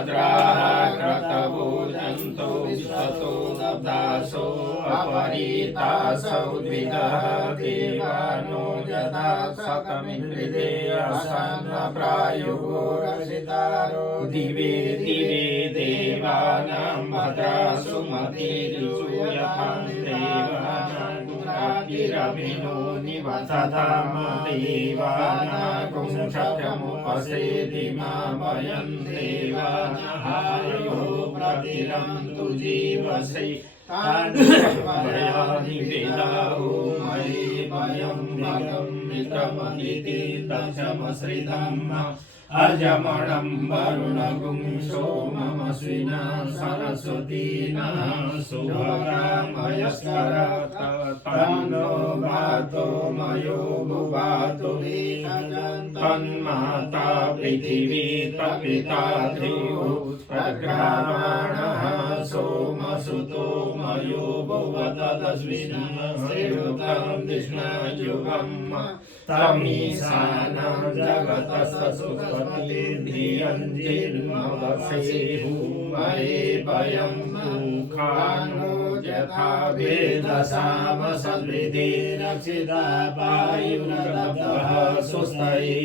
भद्राः क्रतवोजन्तो विश्वतो दब्दासो अपरीतासौ द्विदः देवानो यथा शतमिन्द्रिदे असन्नप्रायुः रसितारो दिवे दिवे देवानां भद्रा सुमतिरिषु यथा देवानां गुणातिरभिनो निवसताम देवानां शक्यमुपसेति मा वयं देवानाहायो प्रतिरन्तु जीवसे तान्वयानि वेदाहो मयि वयं भगं मित्रमदिति दक्षमश्रिधम् अर्जमणं वरुणगुं सोममश्विना सरस्वतीना शुभगामयस्कर तन्नो वातो मयो भुवातो तन्माता पृथिवी तपिता धियो प्रग्रामाणः सोमसुतो मयो भुवतदस्मिन् श्रीयुतं कृष्णयुगम् तमीशानं जगतस्तसुपतिर्धियञ्जिन्मवसेहु मये वयं मुखानो यथा वेदसामसद्विधि रक्षिता वायुर्दब्धः स्वस्तये